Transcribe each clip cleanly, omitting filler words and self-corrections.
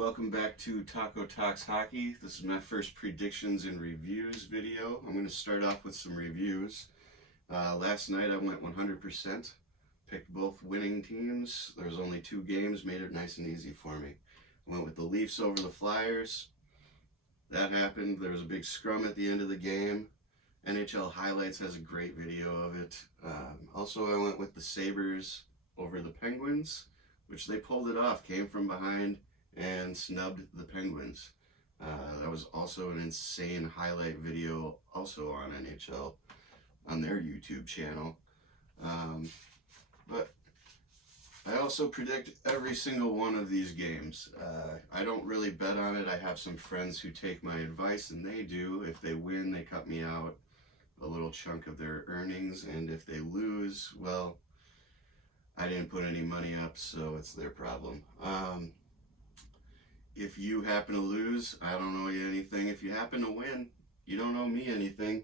Welcome back to Taco Talks Hockey. This is my first predictions and reviews video. I'm going to start off with some reviews. Last night I went 100%, picked both winning teams. There was only 2 games, made it nice and easy for me. I went with the Leafs over the Flyers. That happened. There was a big scrum at the end of the game. NHL Highlights has a great video of it. Also, I went with the Sabres over the Penguins, which they pulled it off, came from behind and snubbed the Penguins. That was also an insane highlight video, also on NHL, on their YouTube channel. But I also predict every single one of these games. I don't really bet on it. I have some friends who take my advice, and they do. If they win, they cut me out a little chunk of their earnings, and if they lose, well, I didn't put any money up, so it's their problem. If you happen to lose, I don't owe you anything. If you happen to win, you don't owe me anything.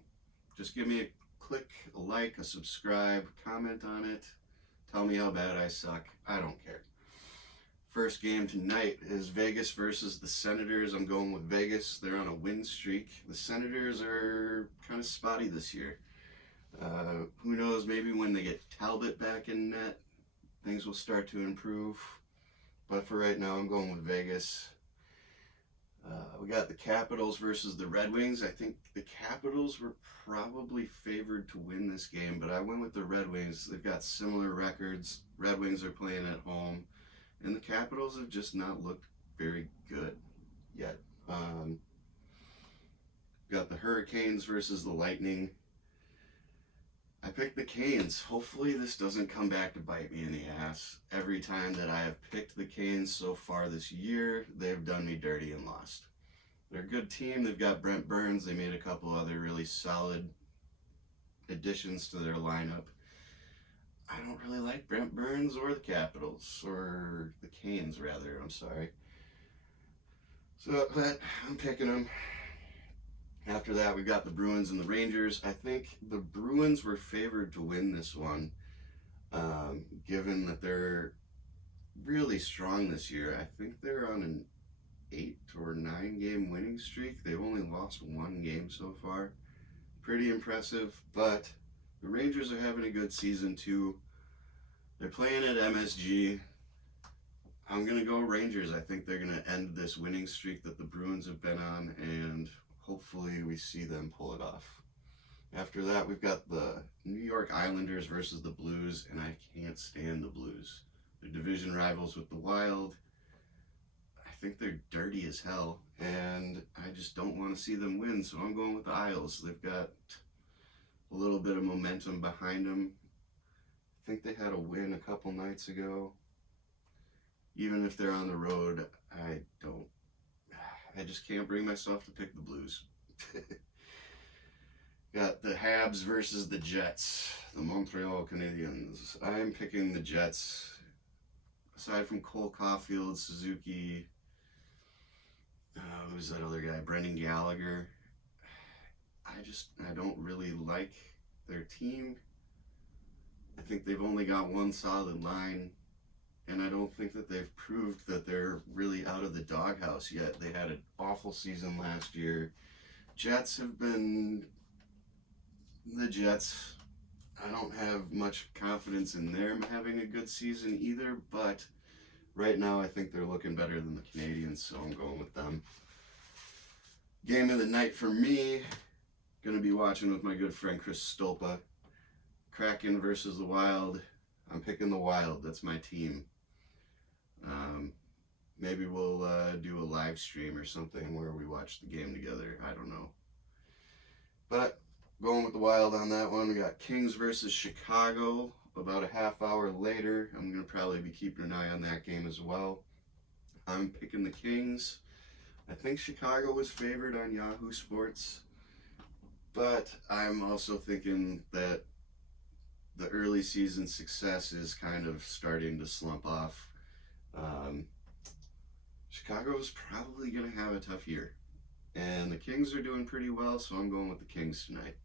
Just give me a click, a like, a subscribe, comment on it. Tell me how bad I suck. I don't care. First game tonight is Vegas versus the Senators. I'm going with Vegas. They're on a win streak. The Senators are kind of spotty this year. Who knows, maybe when they get Talbot back in net, things will start to improve. But for right now, I'm going with Vegas. We got the Capitals versus the Red Wings. I think the Capitals were probably favored to win this game, but I went with the Red Wings. They've got similar records. Red Wings are playing at home, and the Capitals have just not looked very good yet. Got the Hurricanes versus the Lightning. I picked the Canes. Hopefully this doesn't come back to bite me in the ass. Every time that I have picked the Canes so far this year, they've done me dirty and lost. They're a good team. They've got Brent Burns. They made a couple other really solid additions to their lineup. I don't really like Brent Burns or the Capitals, or the Canes rather, I'm sorry. So, but I'm picking them. After that, we've got the Bruins and the Rangers. I think the Bruins were favored to win this one, given that they're really strong this year. I think they're on an 8 or 9 game winning streak. They've only lost 1 game so far. Pretty impressive, but the Rangers are having a good season too. They're playing at MSG. I'm going to go Rangers. I think they're going to end this winning streak that the Bruins have been on, and hopefully we see them pull it off. After that, we've got the New York Islanders versus the Blues, and I can't stand the Blues. They're division rivals with the Wild. I think they're dirty as hell, and I just don't want to see them win, so I'm going with the Isles. They've got a little bit of momentum behind them. I think they had a win a couple nights ago. Even if they're on the road, I just can't bring myself to pick the Blues. Got the Habs versus the Jets, the Montreal Canadiens. I'm picking the Jets. Aside from Cole Caulfield, Suzuki, who's that other guy? Brendan Gallagher. I don't really like their team. I think they've only got one solid line, and I don't think that they've proved that they're really out of the doghouse yet. They had an awful season last year. Jets have been the Jets. I don't have much confidence in them having a good season either, but right now I think they're looking better than the Canadians, so I'm going with them. Game of the night for me, going to be watching with my good friend Chris Stolpa. Kraken versus the Wild. I'm picking the Wild. That's my team. Maybe we'll do a live stream or something where we watch the game together. I don't know. But going with the Wild on that one. We got Kings versus Chicago. About a half hour later, I'm going to probably be keeping an eye on that game as well. I'm picking the Kings. I think Chicago was favored on Yahoo Sports. But I'm also thinking that the early season success is kind of starting to slump off. Chicago is probably going to have a tough year. And the Kings are doing pretty well, so I'm going with the Kings tonight.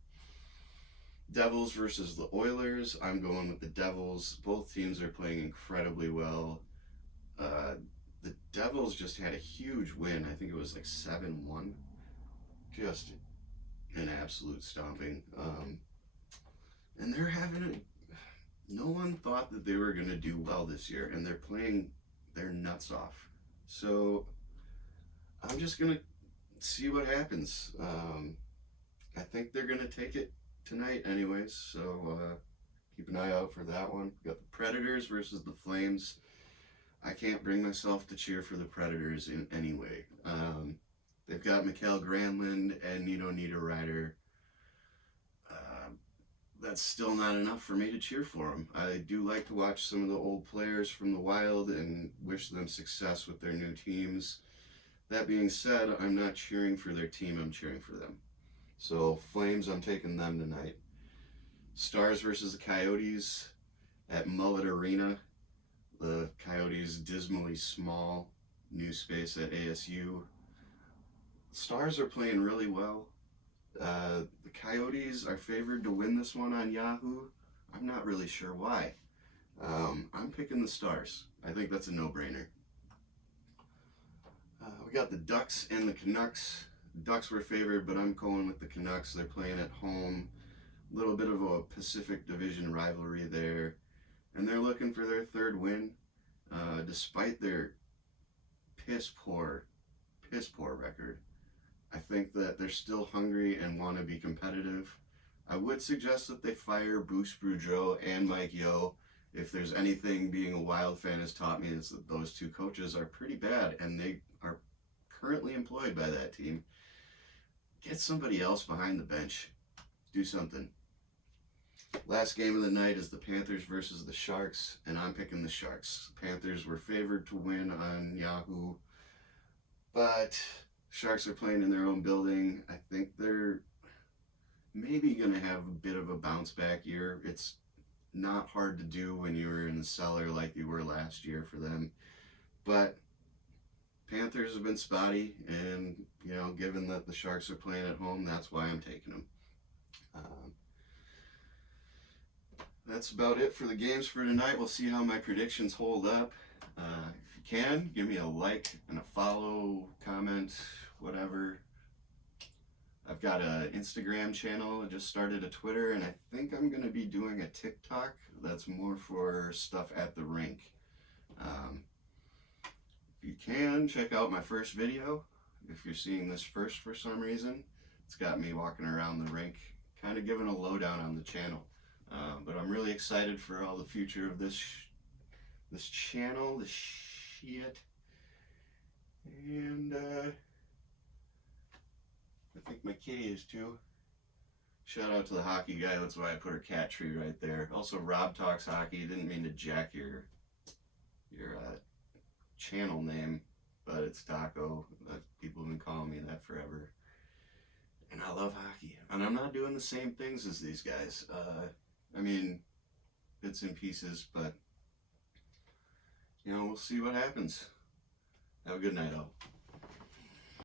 Devils versus the Oilers. I'm going with the Devils. Both teams are playing incredibly well. the Devils just had a huge win. I think it was like 7-1. Just an absolute stomping. And they're having no one thought that they were going to do well this year, and they're playing their nuts off. So I'm just going to see what happens. I think they're going to take it tonight anyways, so keep an eye out for that one. We got the Predators versus the Flames. I can't bring myself to cheer for the Predators in any way. They've got Mikael Granlund and Nino Niederreiter. That's still not enough for me to cheer for them. I do like to watch some of the old players from the Wild and wish them success with their new teams. That being said, I'm not cheering for their team, I'm cheering for them. So, Flames, I'm taking them tonight. Stars versus the Coyotes at Mullet Arena. The Coyotes dismally small, new space at ASU. Stars are playing really well. The Coyotes are favored to win this one on Yahoo. I'm not really sure why. I'm picking the Stars. I think that's a no-brainer. We got the Ducks and the Canucks. Ducks were favored, but I'm going with the Canucks. They're playing at home. A little bit of a Pacific Division rivalry there. And they're looking for their third win. Despite their piss poor record, I think that they're still hungry and want to be competitive. I would suggest that they fire Bruce Boudreau and Mike Yeo. If there's anything being a Wild fan has taught me, is that those two coaches are pretty bad, and they are currently employed by that team. Get somebody else behind the bench. Do something. Last game of the night is the Panthers versus the Sharks, and I'm picking the Sharks. Panthers were favored to win on Yahoo, but Sharks are playing in their own building. I think they're maybe going to have a bit of a bounce back year. It's not hard to do when you were in the cellar like you were last year for them. But Panthers have been spotty, and, given that the Sharks are playing at home, that's why I'm taking them. That's about it for the games for tonight. We'll see how my predictions hold up. If you can, give me a like and a follow, comment, whatever. I've got an Instagram channel. I just started a Twitter, and I think I'm going to be doing a TikTok that's more for stuff at the rink. If you can, check out my first video. If you're seeing this first for some reason, it's got me walking around the rink, kind of giving a lowdown on the channel. But I'm really excited for all the future of this channel, this shit. And I think my kitty is too. Shout out to the hockey guy. That's why I put her cat tree right there. Also, Rob Talks Hockey. Didn't mean to jack your channel name, but it's Taco. People have been calling me that forever. And I love hockey. And I'm not doing the same things as these guys. Bits and pieces, but, we'll see what happens. Have a good night, all.